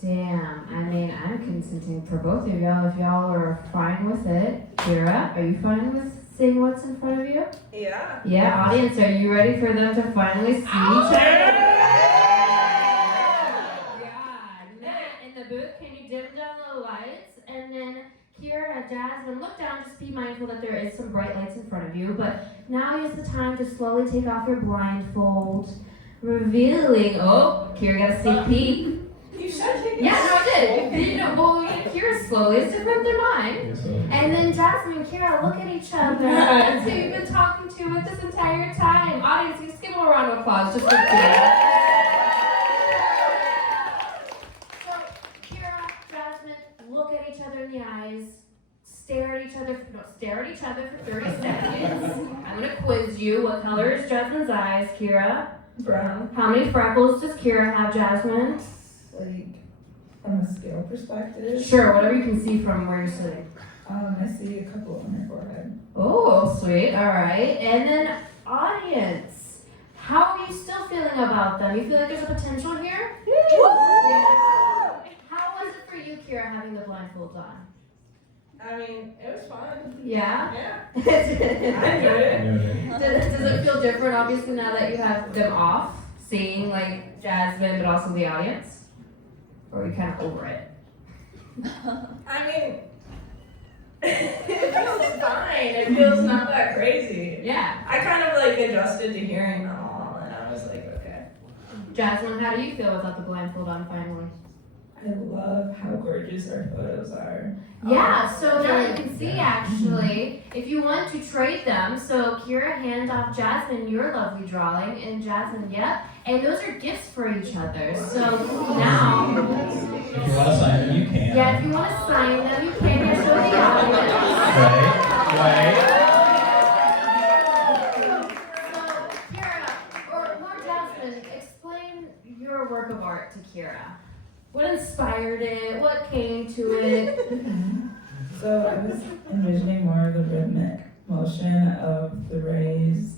Damn. I mean, I'm consenting for both of y'all if y'all are fine with it. Kira, are you fine with seeing what's in front of you? Yeah. Yeah, audience, are you ready for them to finally see each other? God, Matt in the booth, can you dim down the lights? And then Kira, Jasmine, look down, just be mindful that there is some bright lights in front of you. But now is the time to slowly take off your blindfold, revealing, Kira got a sneak peek. You should take it. Yeah, no, I did. Kira slowly, it's different than mine. And then Jasmine and Kira look at each other. That's who you've been talking to with this entire time. Audience, you just give them a round of applause just for Kira. So, Kira, Jasmine, look at each other in the eyes. Stare at each other for 30 seconds. I'm gonna quiz you. What color is Jasmine's eyes, Kira? Brown. How many freckles does Kira have, Jasmine? Like, from a scale perspective, Sure, whatever you can see from where you're sitting. I see a couple on her forehead. Oh, sweet. All right. And then, audience, how are you still feeling about them? You feel like there's a potential here? Yeah. How was it for you, Kira, having the blindfolds on? I mean, it was fun. Yeah? Yeah. I enjoyed it. Does it feel different, obviously, now that you have them off, seeing like Jasmine, but also the audience? Or are you kind of over it? I mean, it feels fine. It feels not that crazy. Yeah. I kind of like adjusted to hearing them all, and I was like, okay. Jasmine, how do you feel without the blindfold on finally? I love how gorgeous our photos are. Yeah, so now you can see actually, if you want to trade them, so Kira, hand off Jasmine your lovely drawing, and Jasmine, yep, and those are gifts for each other. So now, If you want to sign them, you can. yeah, if you want to sign them, you can and show the audience. Right. So Kira, or more Jasmine, explain your work of art to Kira. What inspired it? What came to it? So I was envisioning more of the rhythmic motion of the rays.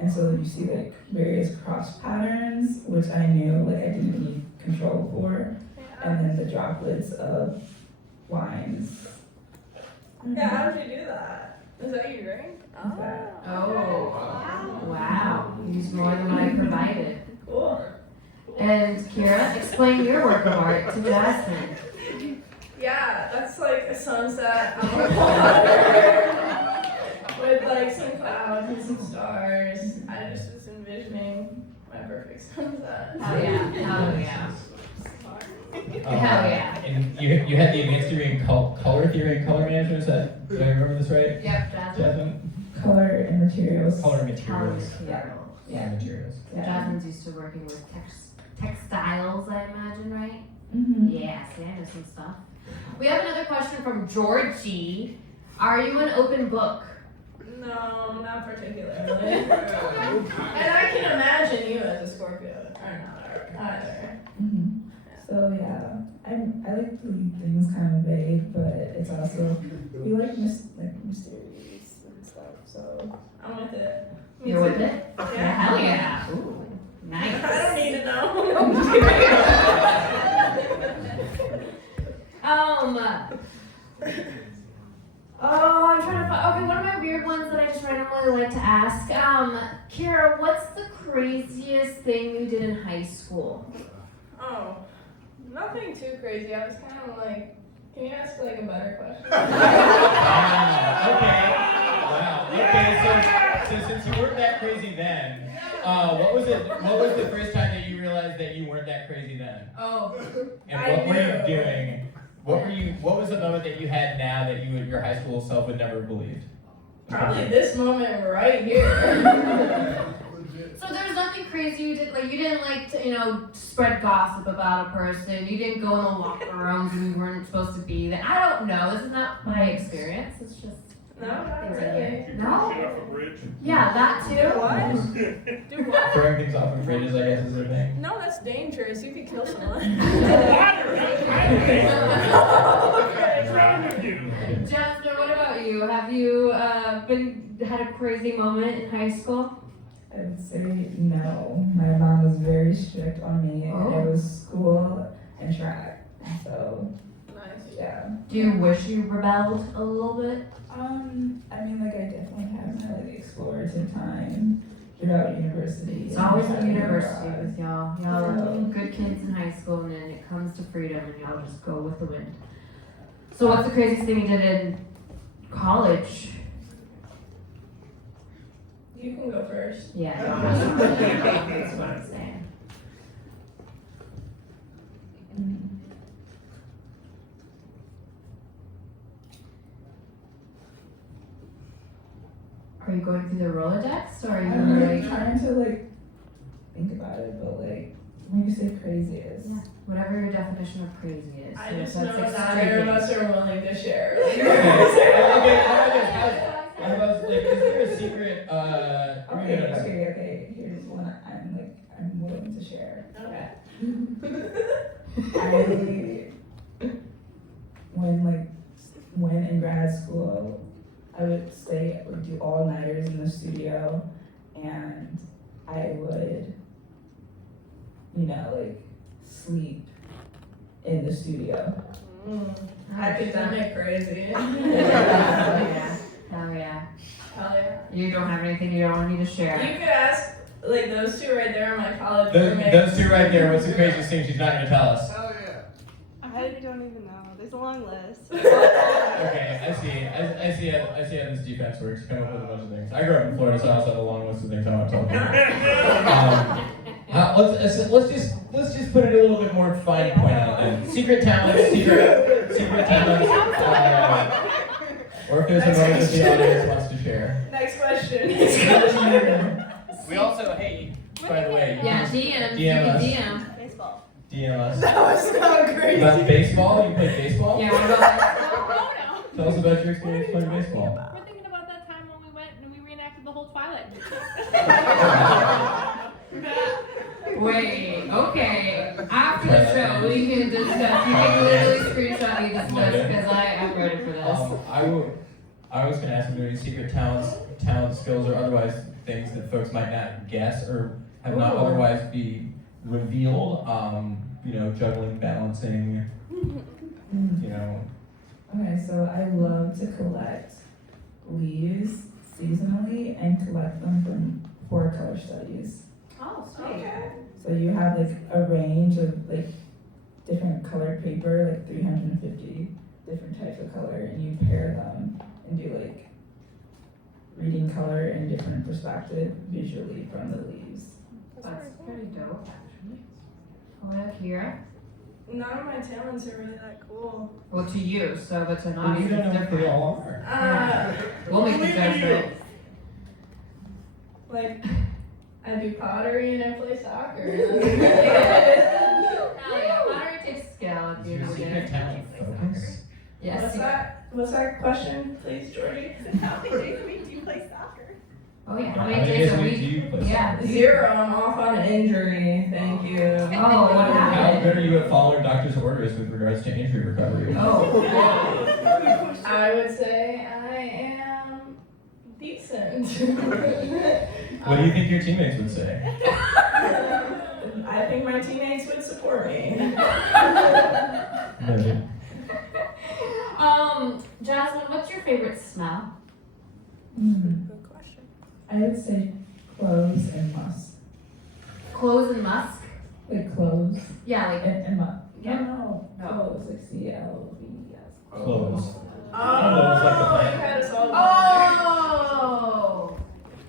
And so you see like various cross patterns, which I knew like I didn't need control for. And then the droplets of lines. Yeah, how did you do that? Is that your ring? Oh, wow. You used more than I provided. Cool. And Kira, explain your work of art to Jasmine. Yeah, that's like a sunset on the water with like some clouds and some stars. I just was envisioning my perfect sunset. Hell yeah. Hell yeah. Hell yeah. And you had the advanced degree in color theory and color management. Is that? Do I remember this right? Yep, Jasmine. Jasmine. Color and materials. Color Color materials. materials. Yeah, materials. So Jasmine's used to working with textiles, I imagine, right? Mm-hmm. Yeah, see, I know some stuff. We have another question from Georgie. Are you an open book? No, not particularly. And I can imagine you as a Scorpio. Or not either. Mm-hmm. So yeah, I like to leave things kind of vague, but it's also we like mysteries and stuff. So I'm with it. Me You're too. with it? Yeah. Hell yeah. Ooh, I don't nice. need to know. I'm just kidding. Oh, I'm trying to find. Okay, one of my weird ones that I just randomly like to ask. Kira, what's the craziest thing you did in high school? Oh, nothing too crazy. I was kind of like, can you ask like a better question? Wow. Okay. So since you weren't that crazy then, what was it? What was the first time that you realized that you weren't that crazy then? Oh, And I what were you knew. doing? What was the moment that you had now that your high school self would never have believed? Probably this moment right here. so there's nothing crazy you did. Like you didn't like to, spread gossip about a person. You didn't go in the locker rooms and you weren't supposed to be there. I don't know. This is not my experience. It's just No, not things I really. hear. No. Yeah, that too. What? Do what? Throwing things off of fridges, I guess, is a thing. No, that's dangerous. You could kill someone. Jasmine, what about you? Have you had a crazy moment in high school? I would say no. My mom was very strict on me, and it was school and track. So Nice. yeah. Do you wish you rebelled a little bit? I mean, like I definitely had my like explorative time throughout university. It's always and the university abroad. with y'all. Y'all are good kids in high school, and then it comes to freedom, and y'all just go with the wind. So, what's the craziest thing you did in college? You can go first. Yeah, that's what I'm saying. Are you going through the Rolodex, or are you I'm like trying to like think about it, but like when you say craziest. Yeah, whatever your definition of crazy is? I So if just know that's neither of extreme. us are willing to share. Okay, how about like, is there a secret? Okay. Here's one I'm willing to share. Okay. When in grad school, I would do all-nighters in the studio, and I would, sleep in the studio. Academic crazy. Hell yeah. Hell yeah. Hell yeah. You don't have anything you don't want me to share. You could ask, like, those two right there are my college Those roommates. two right there, what's the craziest thing she's not going to tell us? Hell yeah. I don't even know. There's a long list. Okay, I see how this defense works. Come up with a bunch of things. I grew up in Florida, so I also have a long list of things I want to tell people. Let's just put it a little bit more fine point on it then. Secret talents, secret talents. Or if there's a moment that the audience wants to share. Next question. We also, hey, by the way, Yeah, DM. DM us. DM. Baseball. DM us. That was so crazy. About baseball? You play baseball? Yeah, what about Tell us about your experience playing baseball. We're thinking about that time when we went and we reenacted the whole Twilight movie. Wait, okay. After the show, we can discuss. You can literally screenshot me this list because I'm ready for this. I was going to ask if there are any secret talent skills, or otherwise things that folks might not guess or have not otherwise be revealed. Juggling, balancing, Okay, so I love to collect leaves seasonally and collect them for color studies. Oh, sweet. Okay. So you have like a range of like different colored paper, like 350 different types of color, and you pair them and do like reading color in different perspective visually from the leaves. That's pretty dope, actually. What about Kira? None of my talents are really that cool. Well, to you, so but to an You audience, don't it's know what they different. all are. We'll make the judgment. Like, I do pottery and I play soccer. Hell yeah, pottery takes skill. Is your secret talent focus? Yes. What's that question, please, Georgie? How many days a week do you play soccer? Oh yeah, how How many days a do week? you play? Yeah. 0. I'm off on an injury. Thank you. Oh, what How happened? good are you at following doctor's orders with regards to injury recovery? Oh. I would say I am decent. What do you think your teammates would say? I think my teammates would support me. Noted. Jasmine, what's your favorite smell? Good question. I would say cloves and musk. Cloves and musk? Like cloves Yeah, like and musk. Yeah. No, No. cloves, like CLVS. Clothes. Oh, like the plant. you had us all. oh,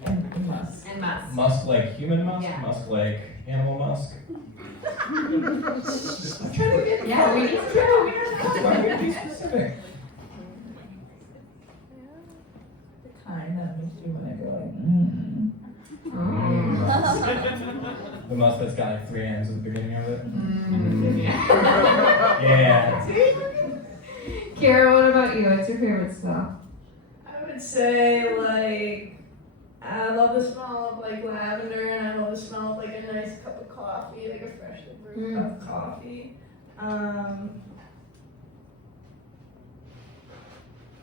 And musk. and musk. Musk like human musk? Yeah. Musk like animal musk? Yeah, we need to know. Why would you be specific? The kind that makes you want to go like, The musk that's got like 3 M's at the beginning of it? Mm. Yeah. Kara, what about you? What's your favorite smell? I would say, like, I love the smell of, like, lavender, and I love the smell of, like, a nice cup of coffee, like a freshly brewed cup of coffee.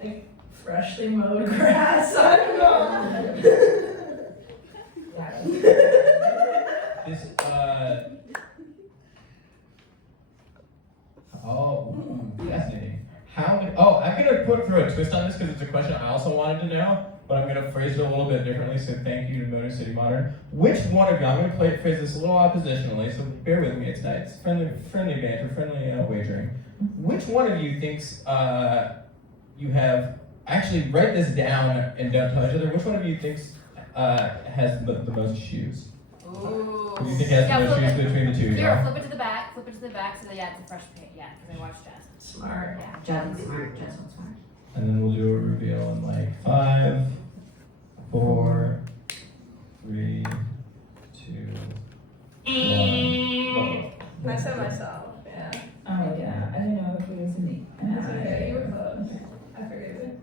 Like, freshly mowed grass, I don't know. This, fascinating. I'm gonna throw a twist on this because it's a question I also wanted to know, but I'm gonna phrase it a little bit differently, so thank you to Motor City Modern. Which one of you, I'm gonna phrase this a little oppositionally, so bear with me, it's nice. Friendly banter, friendly wagering. Which one of you thinks you have, actually write this down and don't tell each other, which one of you thinks has the most shoes? Ooh. Who do you think has the most shoes between the two of you? Here, flip it to the back, so that, yeah, it's a fresh paint, yeah, because I watched Jasmine. Smart. Yeah, Jasmine's smart. Jasmine's smart. And then we'll do a reveal in like 5, 4, 3, 2, 1. I said myself, yeah. Oh yeah, I didn't know if it was me. It's okay, you were close. I forgive it.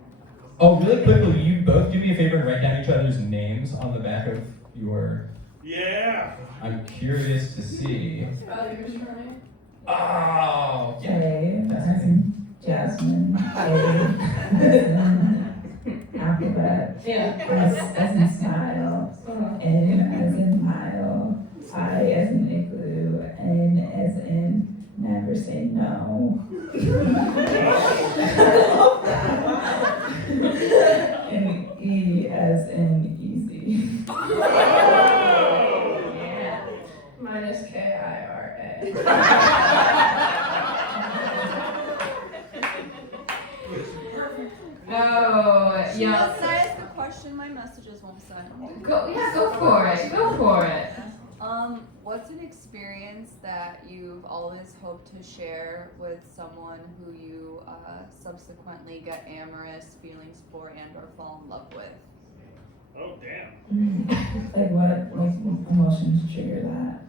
Oh, really quick, will you both do me a favor and write down each other's names on the back of your... Yeah. I'm curious to see. Spell yours for me. Oh! Yeah. J as in Jasmine. A alphabet. Yeah. S as in smile. N as in mile. I as in igloo. N as in never say no. And E as in easy. Yeah. Mine is KIRA. Oh, Can yeah. I ask a question? My messages won't send. Go for it. Go for it. What's an experience that you've always hoped to share with someone who you subsequently get amorous feelings for and or fall in love with? Oh, damn. Like what emotions trigger that?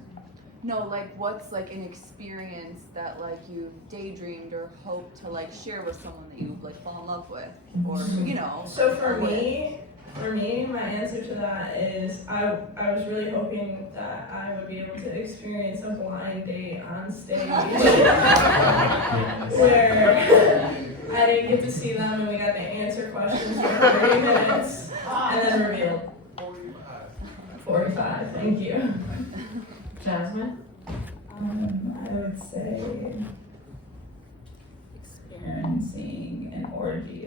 No, like what's like an experience that like you've daydreamed or hoped to like share with someone that you like fall in love with, or you know. So for me, my answer to that is I was really hoping that I would be able to experience a blind date on stage where I didn't get to see them and we got to answer questions for 30 minutes and then reveal. 45, thank you. Jasmine? I would say experiencing an orgy.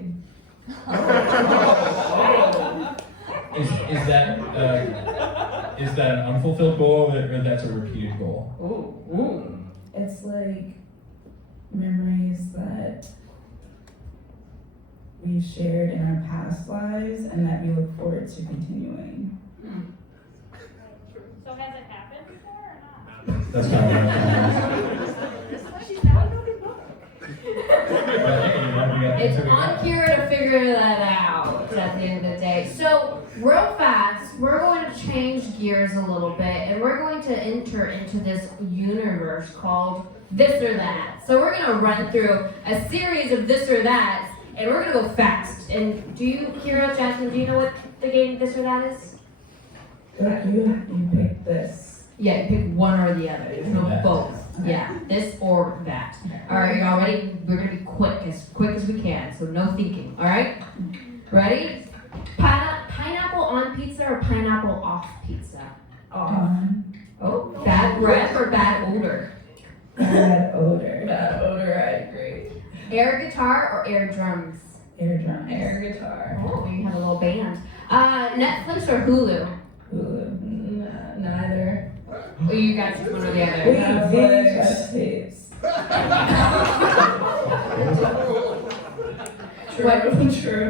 Is that an unfulfilled goal or that's a repeated goal? Ooh. It's like memories that we shared in our past lives and that we look forward to continuing. So has it happened before or not? That's kind of It's on Kira to figure that out at the end of the day. So, real fast, we're going to change gears a little bit and we're going to enter into this universe called This or That. So, we're going to run through a series of This or That and we're going to go fast. And do you, Kira, Jasmine, do you know what the game This or That is? You pick this. Yeah, you pick one or the other. There's no That. both. Yeah, this or that. All right, y'all ready? We're gonna be quick as we can, so no thinking. All right, ready? Pineapple on pizza or pineapple off pizza? Oh, bad breath or bad odor? Bad odor. Bad odor, I agree. Air guitar or air drums? Air drums. Air guitar. Oh, you have a little band. Netflix or Hulu? Hulu. Neither. Oh, you guys just one or the Wait, other. VHS tapes. True.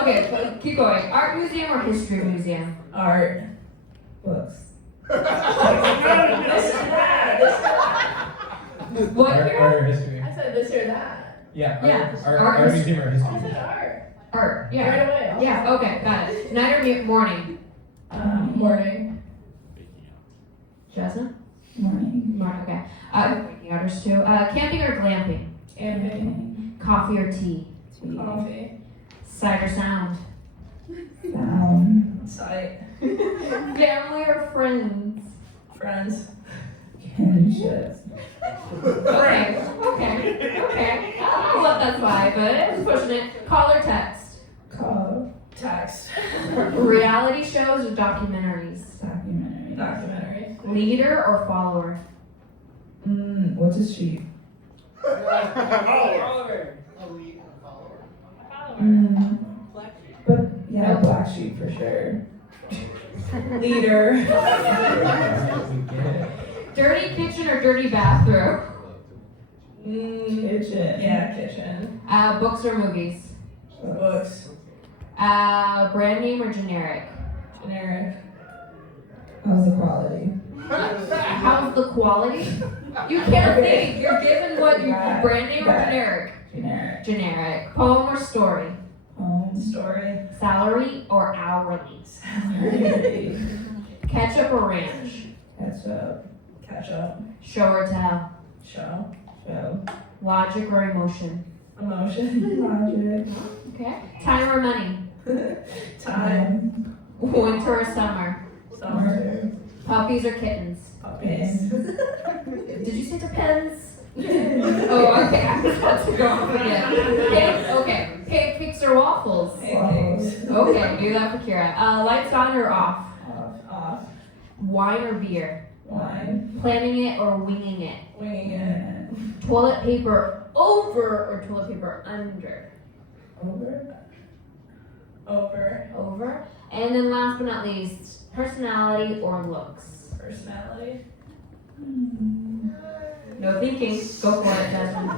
Okay, keep going. Art museum or history museum? Art. Books. This is that. What Art here? or history? I said this or that. Yeah, Yeah. art museum or I history? said art. Art. Yeah. Right away. Yeah. Okay. Got it. Night or morning? Morning. Jasmine? Morning. Morning. Okay. Waking hours too. Camping or glamping? Camping. Coffee or tea? Coffee. Sight or sound? Sound. Sight. Family or friends? Friends. Kinship. Okay. I don't know what that's why, but it's pushing it. Call or text? Call. Text. Reality shows or documentaries? Documentary. Documentary. Leader or follower? What's a sheep? But yeah, black sheep for sure. Leader. Dirty kitchen or dirty bathroom? Kitchen. Yeah, kitchen. Books or movies? Books. Brand name or generic? Generic. How's the quality? How's the quality? You can't think. You're given what you brand name or generic? Generic. Generic. Poem or story? Story. Salary or hourly? Salary. Ketchup or ranch? Ketchup. Ketchup. Show or tell? Show. Show. Logic or emotion? Emotion. Logic. Okay. Time or money? Time. Winter or summer? Summer. Puppies or kittens? Puppies. Did you say depends? Oh, okay. I was about to go off again. Okay. Pancakes or waffles? Pancakes. Okay, do that for Kira. Lights on or off? Off. Wine or beer? Wine. Planning it or winging it? Winging it. toilet paper over or toilet paper under? Over. Over. And then last but not least, personality or looks? Personality. No thinking. Go for it, Jasmine.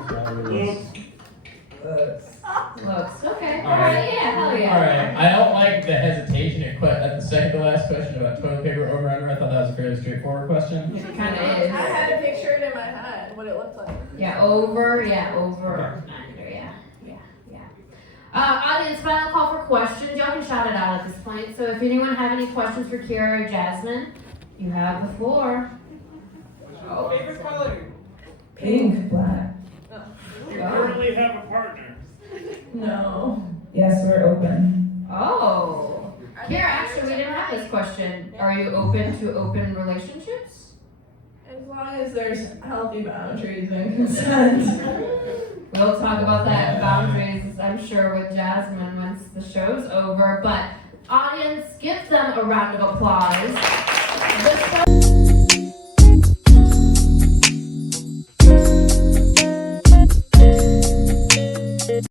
Looks. Okay. Alright, yeah, hell yeah. Alright, I don't like the hesitation at the second to last question about toilet paper over under. I thought that was a fairly straightforward question. It kind of I is. had to picture it in my head, what it looked like. Yeah, over or under, yeah. Audience, final call for questions. Y'all can shout it out at this point. So if anyone have any questions for Kira or Jasmine, you have the floor. What's your favorite color? Pink, black. Do you currently have a partner? No. Yes, we're open. Oh. Kira, actually, we didn't have this question. Are you open to open relationships? As long as there's healthy boundaries and consent. We'll talk about that boundaries, I'm sure, with Jasmine once the show's over. But audience, give them a round of applause.